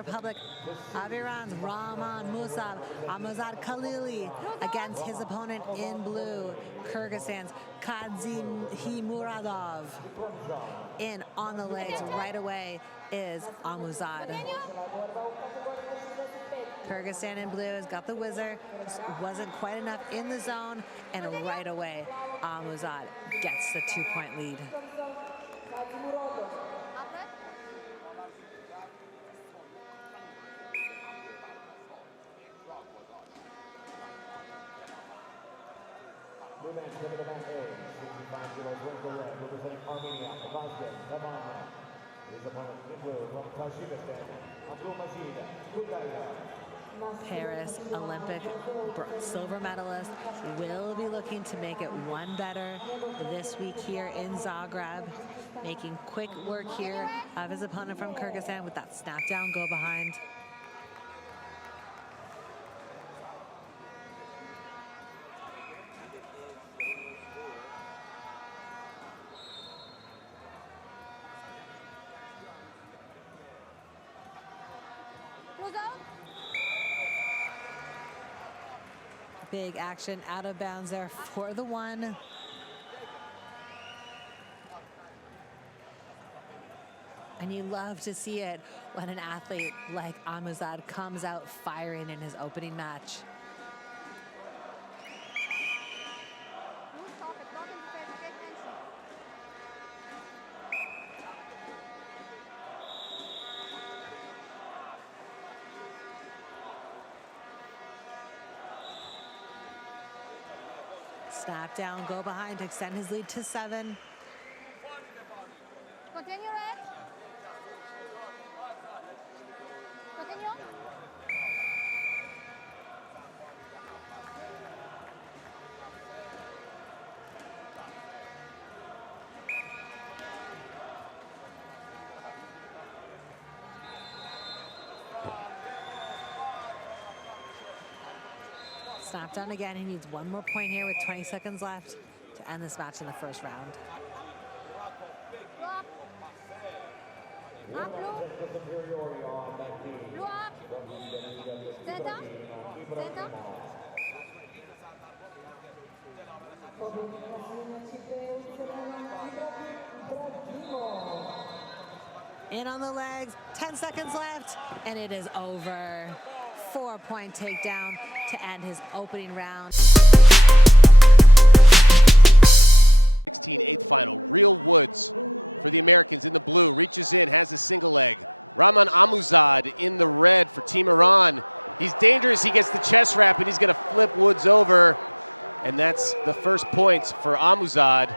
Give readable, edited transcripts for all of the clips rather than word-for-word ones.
Republic of Iran's Rahman Mousa AMOUZADKHALILI against his opponent in blue, Kyrgyzstan's Muradov. In on the legs right away is Amouzad. Kyrgyzstan in blue has got the whizzer, just wasn't quite enough in the zone, and right away Amouzad gets the 2-point lead. New match coming to mat A, 65 kilos worth of red, representing Armenia, Rahman. His opponent in blue from Tajikistan, Paris Olympic silver medalist will be looking to make it one better this week here in Zagreb, making quick work here of his opponent from Kyrgyzstan with that snap down go behind. Big action out of bounds there for the one. And you love to see it when an athlete like Amouzad comes out firing in his opening match. Snap down, go behind to extend his lead to 7. Continue, Red. Continue. Snap down again. He needs one more point here with 20 seconds left to end this match in the first round. Up, blue. Blue up. Center. Center. In on the legs, 10 seconds left, and it is over. 4-point takedown to end his opening round. 16 eighth final. Real Woods for the Americans in the blue. Reaches in, has a single leg. Rahman Amouzad in the red for Team Iran. He's dangerous. He gets the chest wrap, and he's going to flip Woods over. And that's the first points for Amouzad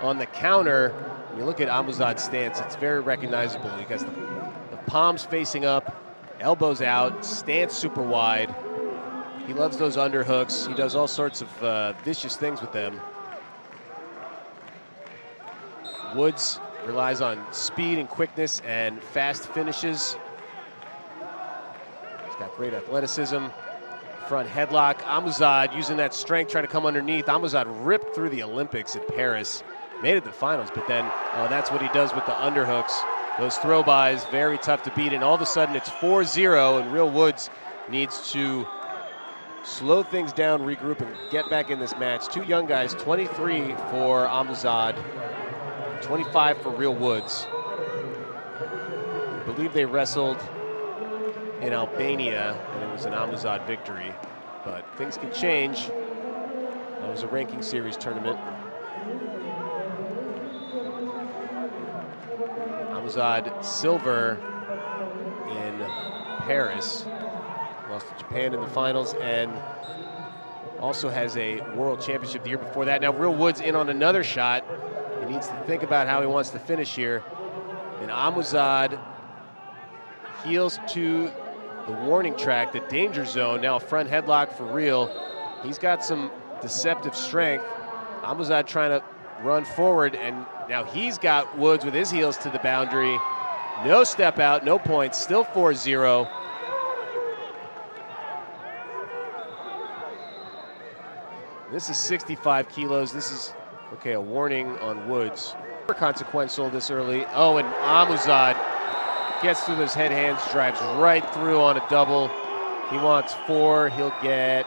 on the counter. When you look at Amouzad's stance, it's very recognizable. He has the palms facing up, elbows out, stance super wide. He loves those underhooks. He does all sorts of vicious things with them. Woods relies on speed and quickness and fast finishes. He's got great athleticism. Front headlock. Amouzad using that strength, trying to come underneath. Amouzad ripped through the Olympics in Paris, made it to the finals, but then that's what he does with the underhooks. Those throw-bys, very tough to beat, and all of a sudden it's 4-0, and Real Woods needs to slow things down, regroup, and get back in this match. Two young guys, 23 for Amouzad, 25 for Real Woods. I believe they wrestled in Albania, and it was an Amouzad victory, but things can change. That was a ranking series tournament. Amouzad silver in Paris, lost to Japan in the finals, and also has a world championship the year before that. Now Real Woods in on another shot. He needs to think about how he wants to finish here. And Amouzad heels to the warning track, the danger zone. Now a front headlock for Real. He's got some deceptive strength. Amouzad trying to run forward, and now he's got Woods with his heels to the boundary. No step out, no points, still 4-0. This is 65 kilos. This is, okay, a warning on Woods. Consequential this early. Oh, and Amouzad Gets through those head hands, drives right through on a double. He wants 4, he'll get.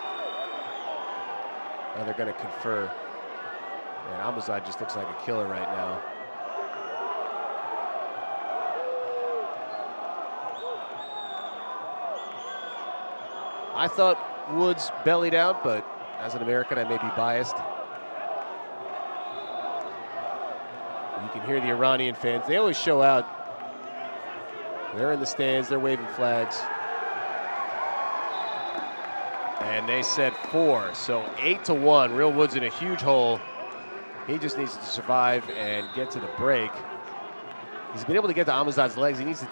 Now they're going to confer. And Amouzad just looks like a killer right now. I thought Woods bellied out, but as an American, I may be biased. You can hear the Iranian fans. They always show out. They're in the stands, they're waving flags. And they said 4, so 8-1. Real Woods in a huge hole. He just needs to survive and get to the break. He's been able to get to Amouzad's legs. He needs to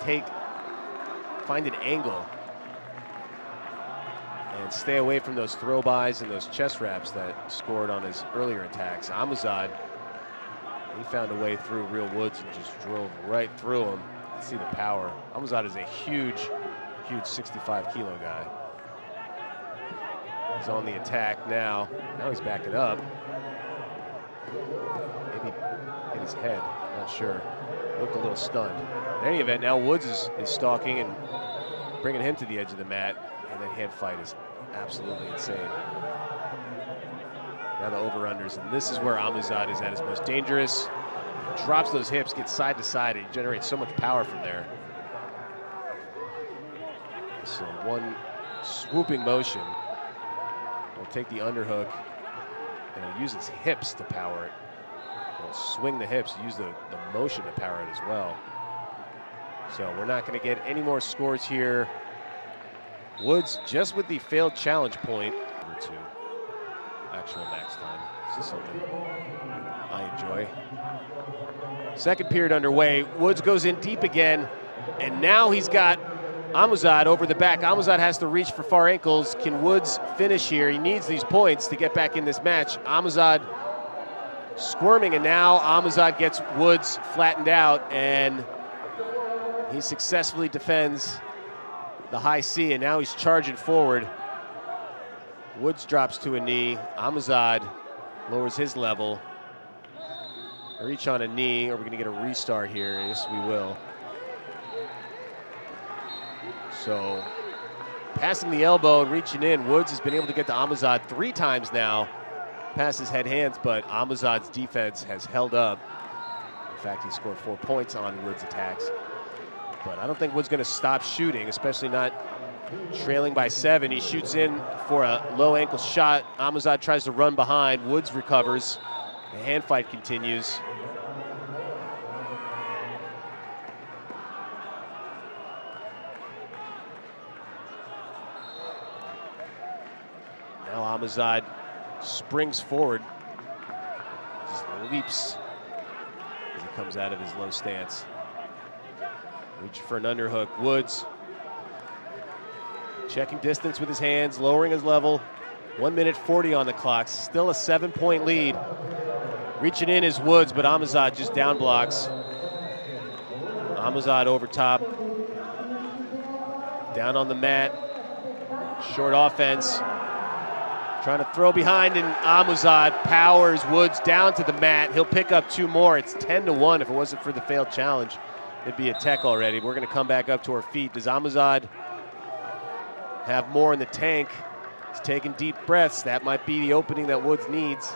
find an angle and stay away from those throw-bys and those chest wraps that scored on his earlier attacks. Amouzad, he found a way through Real Woods and just drove right through him. See the power. Amouzad is a huge 65-kilo guy. He's on the attack now. Now he's backing up. Maybe hit his head, not sure. Looked a little stunned. In any event, now Woods is stalking and bringing him to the edge of the mat, and that hand fight is absolutely insane. Now the over-unders, and this is where Amouzad is at his most dangerous. He drops those hips, gets side to side, and he generates so much power from there. So one swooping motion. He'll take the underhook, and he'll use his hips to power it. He'll swing the hips, use the motion to power it as well. So we're not going to get any more scores here. Woods just with the failed challenge point. To actual max time. This is something I enjoy. Second period underway. Woods goes in deep again, and now he's got Amouzad over the back. Amouzad has to reach for far ankles. Can Woods finish here? He needs these points to get back in this match. Amouzad squirming, and now Amouzad gets Woods flattened out, and he successfully defends the high C, and now he's charging forward. Woods drops to a knee. Amouzad lowers his level. Reach on a knee. Are we going to get a restart here? Yes, we will. So, passing the elbow and reaching in, Woods has been able to get to Amouzad 3 times now. Past his head hands, but Amouzad's defense has held up. In fact, he scored 4 points on Woods' attacks. But I don't think Woods going to stop shooting, especially not trailing by 7. He shoots in for a low ankle shot. Amouzad tries to run behind. Woods recovers. The hand fight continues. Now Amouzad springs forward. Just leaps as he comes out of his low stance. Reach for an underhook. Woods checking distance with his hands, lowering his level. 1:40 on the clock. Still a 7-point lead. Reaching in is Woods, but Amouzad just down blocks. Amouzad over top. Down on the mat. Short offense. Trying to throw behind, and Amouzad powers Woods down to the mat. He'll pick up 2 more. It's 10-1. If it wasn't for the failed challenge, it'd be a tech already. We're going to come back up to our feet. Does Amouzad have more in the tank? He's taking deep breaths. That might be the opening that Woods needs.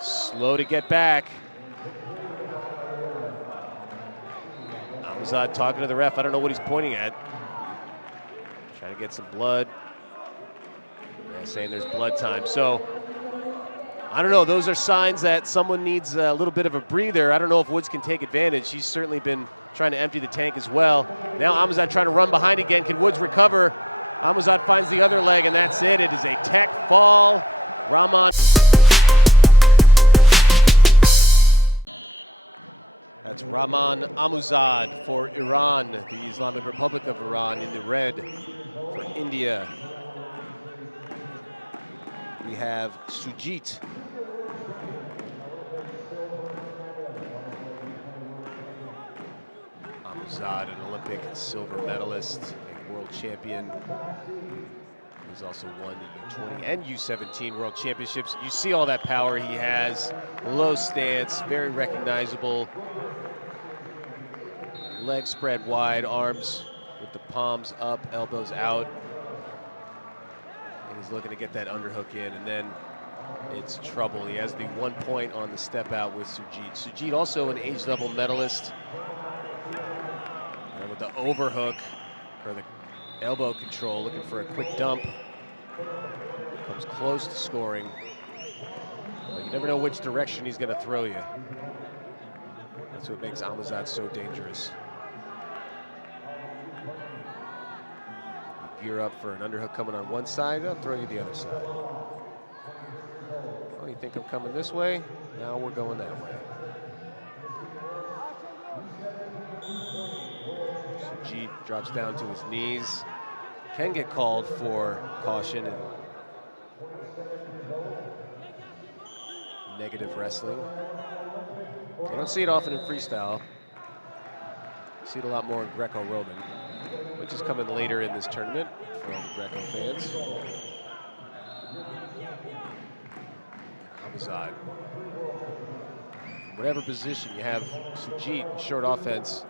Slow to get back. Amouzad talking to the ref. I don't know what he's pointing at. Trying to get some blood. Yeah, saying there's blood time. So, I don't know. Those are signs that someone needs a little bit of a breather. I don't know if Woods can take advantage. He's certainly been trying to empty the tank as well. Now Amouzad trying to run behind again. Can Woods recover? Amouzad finds the other leg, and that's it. It is a tech fall. Rahman. That's Rahman Amouzad for Iran, the Islamic Republic of Iran, in the red. For India, we have Sujit. Amouzad, an Olympic silver medalist, a world champion. He's also won the U20 and U17 World Championships. You see all that power he has. Low stance, very recognizable. legs spread wide, arms with the palms up, elbows out. And he's looking to get that underhook in, and then it's trouble. He has the 1 point on the step out with Sujit. Sujit also an age level medalist. And with the overhook, or the elbow control, looking for a quick dump. Comes close to scoring. But you never know which direction he's going to throw you. That's what makes Amouzad so dangerous. You gear up for an underhook coming on one side, I'll throw you the other side. Oh, you think I'm coming this way? Now we're going that way. Sujit drops down to his knees. Can get called for caution and negative wrestling. You don't see it often in freestyle. You see it a lot more in Greco-Roman, which is coming later in this tournament for all the Greco fans. Amouzad. Whatever position you have, Sujit, short offense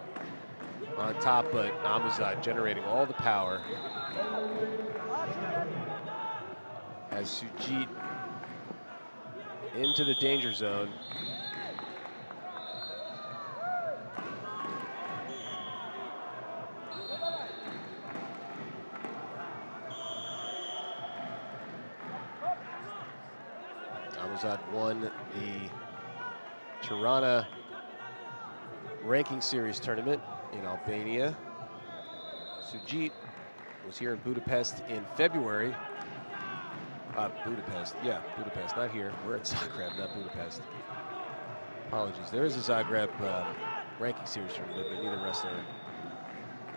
on top, but Amouzad generating all the power. As Sujit into the danger zone. Amouzad won the Tirana ranking series tournament in Albania. Sujit was here in Budapest in February. Budapest, not here. We're at Zagreb, not Budapest. Apologies. There is a Zagreb ranking series tournament, but neither wrestler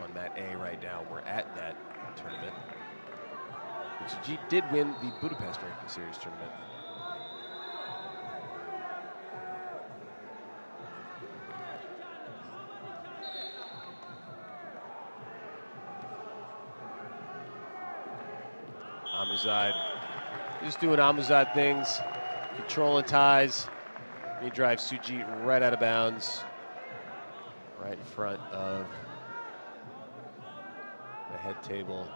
on mat A right now. We're at that tournament. But Sujit did win the Budapest ranking series tournament. Amouzad, just doing Amouzad things, controlling ties. He drives Sujit right out of bounds, right in front of the head table.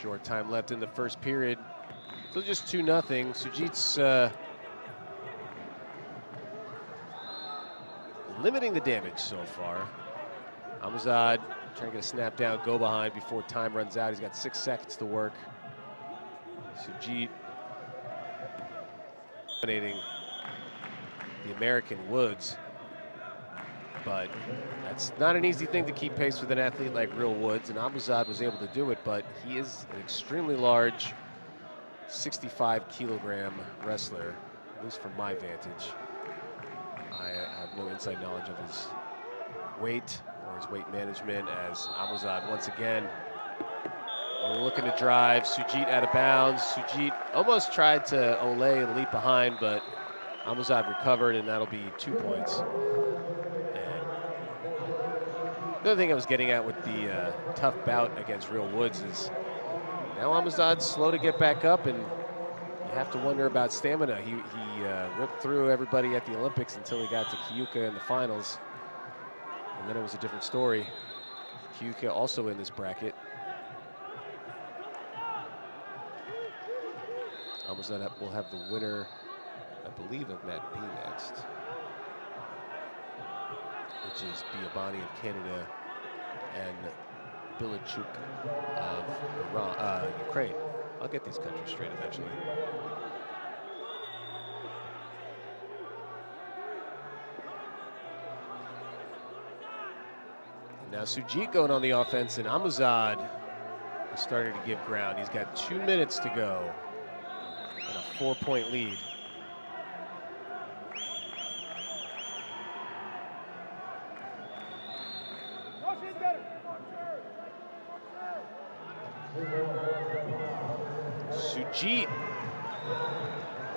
Short time left in the first period. Still just 2-0. Sujit's limiting the damage so far. Amouzad trying to get a snap down, go behind before time runs out. He's got 6 seconds to work. Sujit dominating the American Woods. But that's not an easy thing to keep pace with an athlete like Real Woods, and Amouzad was able to do it, but he is an extremely large 65-kilogram wrestler, at least from my vantage. I have no inside knowledge of his weight or his weight management, as Amouzad once again looking to drive Sujit out of bounds. Sujit almost tried to ole and leap behind, but Amouzad recovered, and that'll be 2 points. The other thing I was getting at with the tough bout against Real Woods is now Amouzad's slow to get back up, and you have to wonder about stamina. He ripped through everybody at the Olympics until he got to Kyuka in the finals, and then it was a different story. Kyuka also in this bracket. Amouzad will have the winner, I believe, of Mat B next, which is Biabani of Canada and Bilichuk of Ukraine. I'll get these countries straight eventually. And now Sujit going on the offense, and Amouzad is starting to give ground. He's got 2 minutes to go and a 4-point lead. Sujit,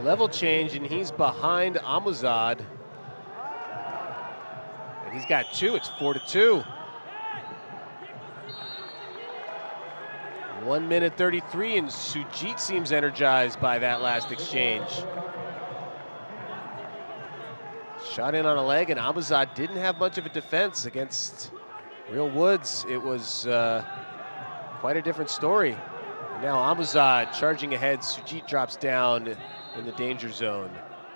level change, and he's behind Amouzad. And he's got 2, it's 4-2. 1 minute 33, and Sujit seems energized by that last exchange. Shot in on a leg, and Amouzad didn't have much of a defense against Real Woods. It was quite a different story. And now Amouzad charging ahead. Sujit drops down in the danger zone.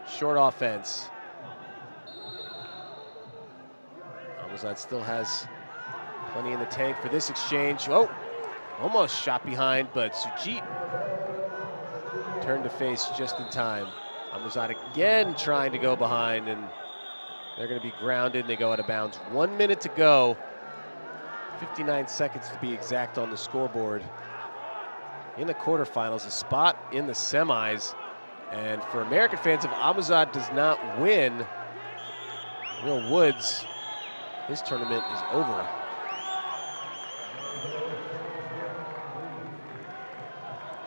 Short offense. Amouzad still has plenty in the tank for this exchange. Oh, almost shot behind, but Sujit turned to face just in time. Amouzad again trying to go behind, and they're going to be grounded, and they go out of bounds. 1 minute to go. 59 seconds to be exact on the scoreboard. In the quarterfinals, a spot in the semis. And for American fans, if Amouzad does not win Real Woods, his tournament is over.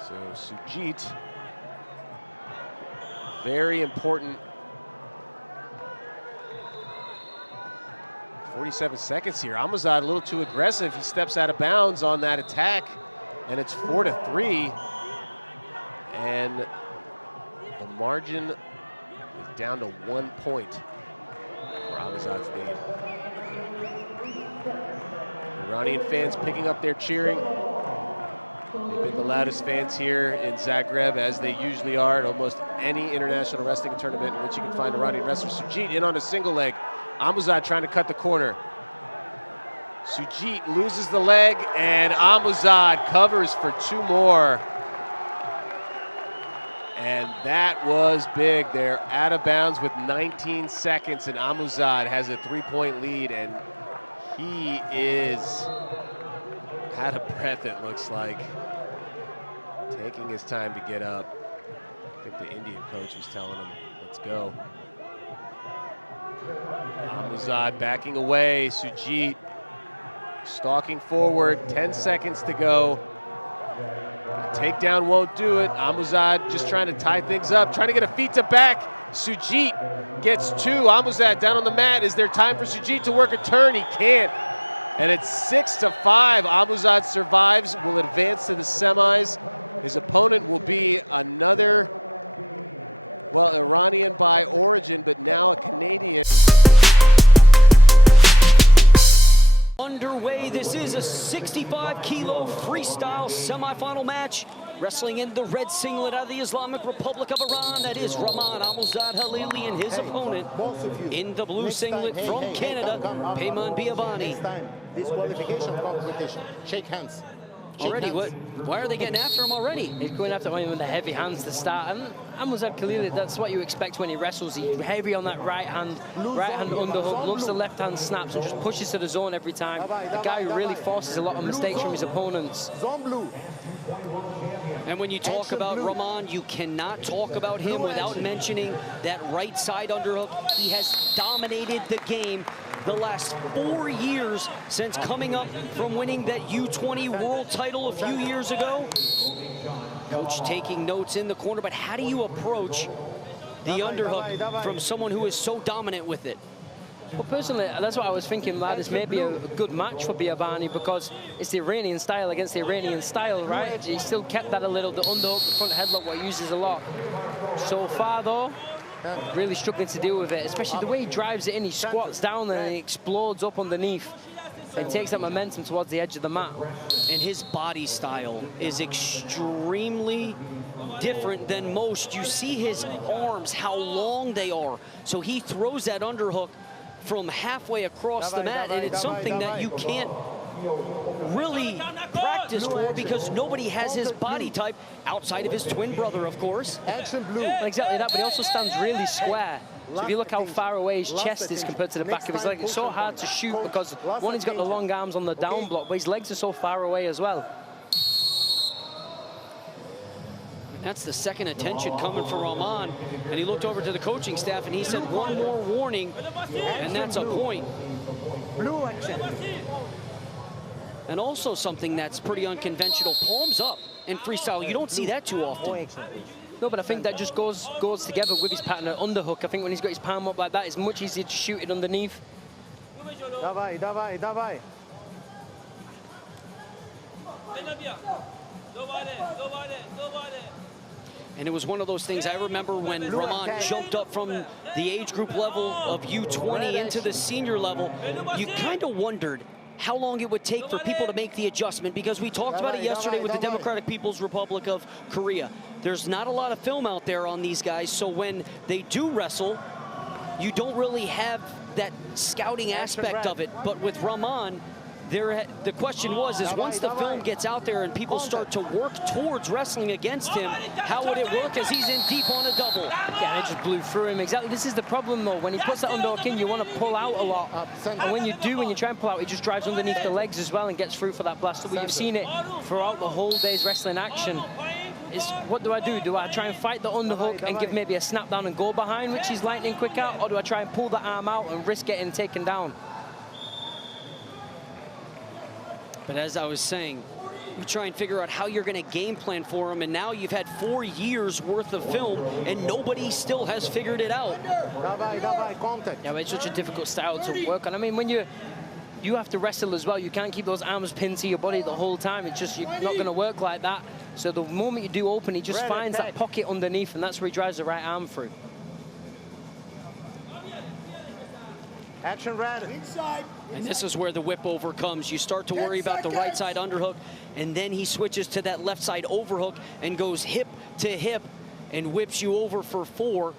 So Sujit, very important. 47 seconds here. Amouzad a little too aggressive. He steps out of bounds on that attack, and it's 4-3. And the margin is down to 1 point for Amouzad's lead. Iranian fans picking up their cheering. They've been the loudest fans here in Zagreb, as they usually are at almost any international wrestling tournament in which you can find Iranian wrestlers. Sujit in on a single leg. Amouzad trying to cut the corner. Sujit loses the leg, and Amouzad covers for 2 more. And that was big. They're out of bounds with 19 seconds, and Amouzad has a 3-point lead, and he is out of breath, it looks like. Taking his time to get up. I think the Indian coach was telling him, let's go. Amouzad backing away. Sujit stalking forward. 10 seconds to go. Takedown won't do it. Amouzad just trying to tie things up, trying to get a feet to back. Sujit gets 2. Amouzad down on the mat. Is there time for Sujit to work a turn? He can't. And it's 6-5. Amouzad survives, will advance to the semis. His opponent will be another, well, Iranian by origin, but now a Canadian. Underway, this is a 65-kilo freestyle semifinal match. Wrestling in the red singlet out of the Islamic Republic of Iran, that is Rahman AMOUZADKHALILI, and his opponent in the blue singlet from Canada, Payman Biavani. Disqualification competition. Shake hands. Already, why are they getting after him already? He's going after him with the heavy hands to start. And AMOUZADKHALILI, that's what you expect when he wrestles. He's heavy on that right hand underhook, loves the left hand snaps and just pushes to the zone every time. A guy who really forces a lot of mistakes from his opponents. Zone blue. And when you talk about Rahman, you cannot talk about him without mentioning that right side underhook. He has dominated the game the last 4 years since coming up from winning that U20 world title a few years ago. Coach taking notes in the corner, but how do you approach the underhook from someone who is so dominant with it? Well, personally, that's what I was thinking, lad. This may be a good match for Biavani because it's the Iranian style against the Iranian style, right? He still kept that a little, the underhook, the front headlock, what he uses a lot. So far, though, really struggling to deal with it, especially the way he drives it in. He squats down and he explodes up underneath and takes that momentum towards the edge of the mat. And his body style is extremely different than most. You see his arms, how long they are. So he throws that underhook from halfway across the mat, and it's something that you can't really practice for because nobody has his body type outside of his twin brother, of course. Action blue. Exactly that, but he also stands really square. So if you look how far away his chest is compared to the back of his leg, it's so hard to shoot because one, he's got the long arms on the down block, but his legs are so far away as well. That's the second attention coming for Rahman. And he looked over to the coaching staff and he said, 1 more warning, and that's a point. Blue action. And also something that's pretty unconventional, palms up in freestyle. You don't see that too often. No, but I think that just goes together with his pattern of underhook. I think when he's got his palm up like that, it's much easier to shoot it underneath. Давай, давай, давай. And it was one of those things, I remember when Rahman jumped up from the age group level of U20 into the senior level, you kind of wondered how long it would take for people to make the adjustment, because we talked about it yesterday with the Democratic People's Republic of Korea. There's not a lot of film out there on these guys, so when they do wrestle, you don't really have that scouting aspect of it. But with Rahman, the question was, once the film gets out there and people start to work towards wrestling against him, how would it work as he's in deep on a double? Yeah, it just blew through him. Exactly. This is the problem, though. When he puts that underhook in, you want to pull out a lot. And when you try and pull out, he just drives underneath the legs as well and gets through for that blaster. But you've seen it throughout the whole day's wrestling action. What do? Do I try and fight the underhook and give maybe a snap down and go behind, which is lightning quick out, or do I try and pull the arm out and risk getting taken down? But as I was saying, you try and figure out how you're going to game plan for him, and now you've had 4 years worth of film, and nobody still has figured it out. Yeah, but it's such a difficult style to work on. I mean, when you have to wrestle as well, you can't keep those arms pinned to your body the whole time. It's just, you're not going to work like that. So the moment you do open, he just finds that pocket underneath, and that's where he drives the right arm through. Action red. Inside. And this is where the whip over comes. You start to worry about the right side underhook, and then he switches to that left side overhook and goes hip to hip and whips you over for 4.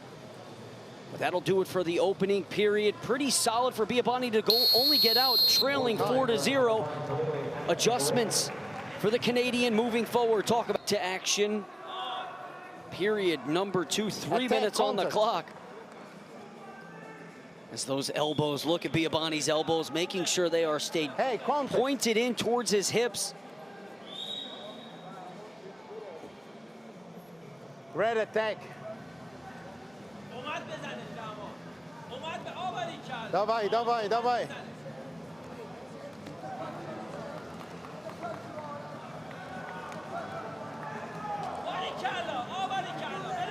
But that'll do it for the opening period. Pretty solid for Biabani to only get out, trailing 4-0. Adjustments for the Canadian moving forward. Talk about to action. Period number 2, 3 minutes on the clock. As those elbows, look at Biabani's elbows, making sure they are stayed pointed in towards his hips. Red attack. Давай, давай, давай.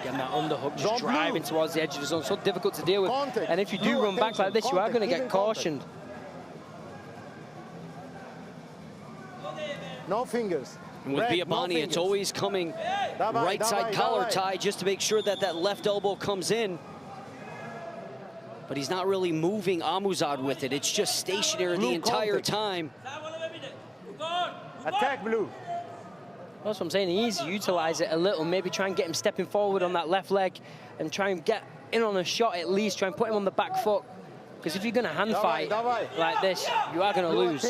Getting that underhook, just driving towards the edge of the zone, so difficult to deal with. And if you do run back like this, you are going to get cautioned. No fingers. And with Biabani, it's always coming right side collar tie just to make sure that that left elbow comes in. But he's not really moving Amouzad with it. It's just stationary the entire time. Attack blue. That's what I'm saying. He needs to utilize it a little. Maybe try and get him stepping forward on that left leg and try and get in on a shot at least. Try and put him on the back foot. Because if you're going to hand fight like this, you are going to lose.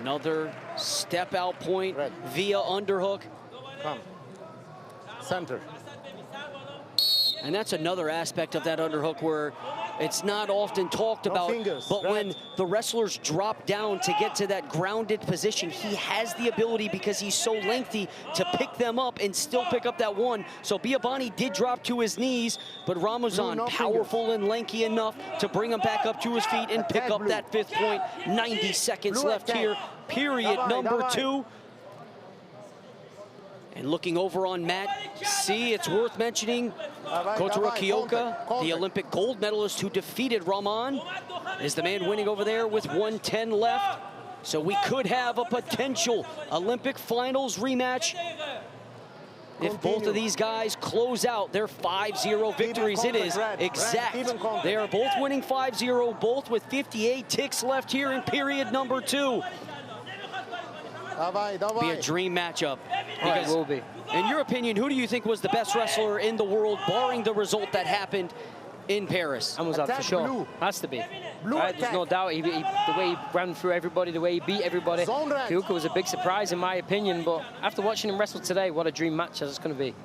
Another step out point via underhook. Come. Center. And that's another aspect of that underhook where it's not often talked about, but when the wrestlers drop down to get to that grounded position, he has the ability, because he's so lengthy, to pick them up and still pick up that one. So Biabani did drop to his knees, but Ramazan powerful and lanky enough to bring him back up to his feet and pick up that 5th point. 90 seconds left here, period number 2. And looking over on Matt, see, it's worth mentioning, Kotaro Kyoka, the Olympic gold medalist who defeated Rahman, is the man winning over there with 1:10 left. So we could have a potential Olympic finals rematch if both of these guys close out their 5-0 victories. It is exact. They are both winning 5-0, both with 58 ticks left here in period number 2. Be a dream matchup. It will be. In your opinion, who do you think was the best wrestler in the world, barring the result that happened in Paris? Amouzad for sure. Has to be. Right? There's no doubt. The way he ran through everybody, the way he beat everybody. Kyoka was a big surprise in my opinion, but after watching him wrestle today, what a dream match that's going to be.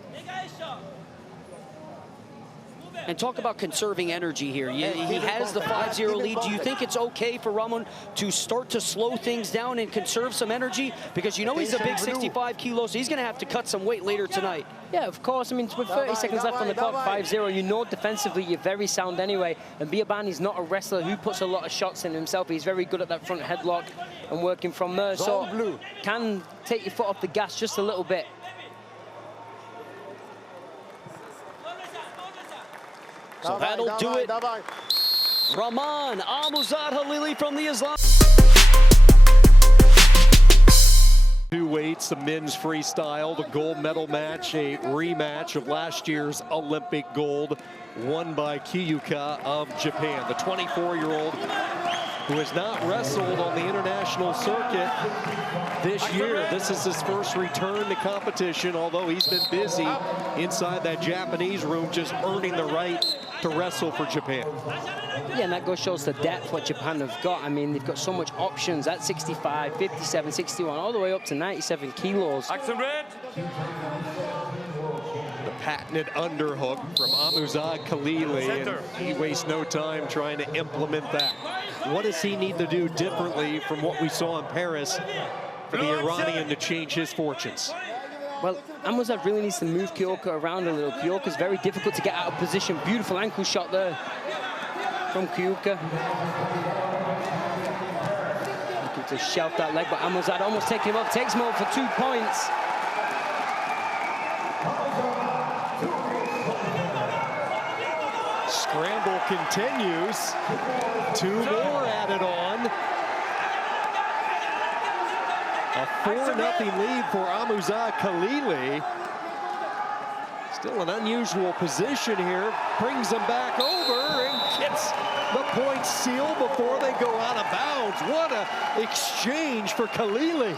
And talk about conserving energy here. He has the 5-0 lead. Do you think it's okay for Rahman to start to slow things down and conserve some energy? Because you know he's a big 65 kilos, so he's going to have to cut some weight later tonight. Yeah, of course. I mean, with 30 seconds left on the clock, 5-0, you know defensively you're very sound anyway. And Biabani's not a wrestler who puts a lot of shots in himself. He's very good at that front headlock and working from there. So can take your foot off the gas just a little bit. So that'll do it. Rahman AMOUZADKHALILI from the Islam. Two weights, the men's freestyle, the gold medal match, a rematch of last year's Olympic gold, won by Kiyuka of Japan, the 24-year-old who has not wrestled on the international circuit this year. This is his first return to competition, although he's been busy inside that Japanese room just earning the right to wrestle for Japan. Yeah, and that shows the depth what Japan have got. I mean, they've got so much options at 65, 57, 61, all the way up to 97 kilos. The patented underhook from AMOUZADKHALILI, and he wastes no time trying to implement that. What does he need to do differently from what we saw in Paris for the Iranian to change his fortunes? Well, AMOUZAD really needs to move Kyoka around a little. Kyoka's very difficult to get out of position. Beautiful ankle shot there from Kyoka. Looking to shelf that leg, but AMOUZAD almost taking him up. Takes him over for 2 points. Scramble continues. 2 more added on. A 4-0 lead for AMOUZADKHALILI. Still an unusual position here. Brings them back over and gets the point seal before they go out of bounds. What an exchange for Khalili.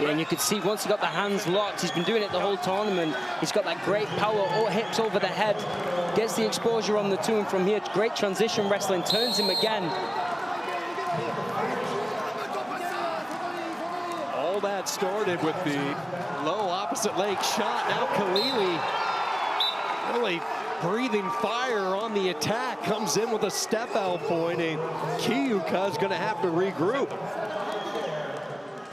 Yeah, and you could see once he got the hands locked, he's been doing it the whole tournament. He's got that great power, hips over the head, gets the exposure on the 2, and from here, great transition wrestling, turns him again. All that started with the low opposite leg shot. Now Khalili really breathing fire on the attack. Comes in with a step out point, and Kiyuka is going to have to regroup.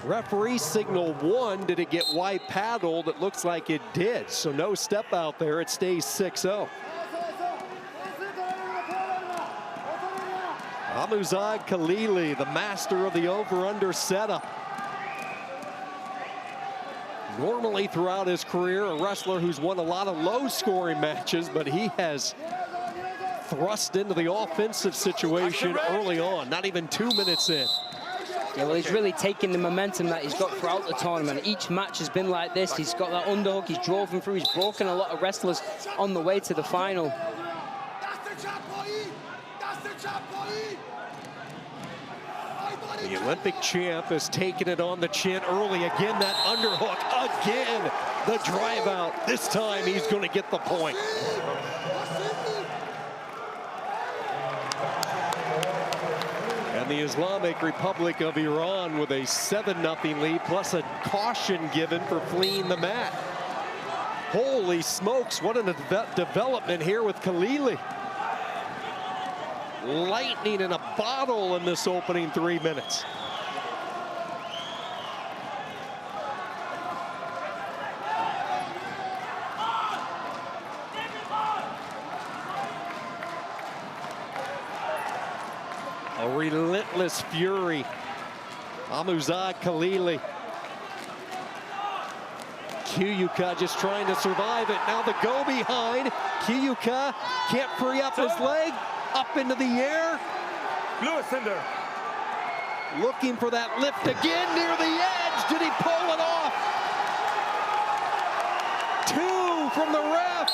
Referee signal 1. Did it get white paddled? It looks like it did. So no step out there. It stays 6-0. AMOUZADKHALILI, the master of the over-under setup. Normally throughout his career, a wrestler who's won a lot of low-scoring matches, but he has thrust into the offensive situation early on, not even 2 minutes in. Yeah, well, he's really taken the momentum that he's got throughout the tournament. Each match has been like this. He's got that underhook, he's drove him through, he's broken a lot of wrestlers on the way to the final. The Olympic champ has taken it on the chin early. Again, that underhook. Again, the drive out. This time he's going to get the point. And the Islamic Republic of Iran with a 7-0 lead, plus a caution given for fleeing the mat. Holy smokes, what a development here with Khalili. Lightning in a bottle in this opening 3 minutes. A relentless fury. AMOUZADKHALILI. Kiyuka just trying to survive it. Now the go behind. Kiyuka can't free up his leg. Up into the air. Looking for that lift again near the edge. Did he pull it off? 2 from the ref.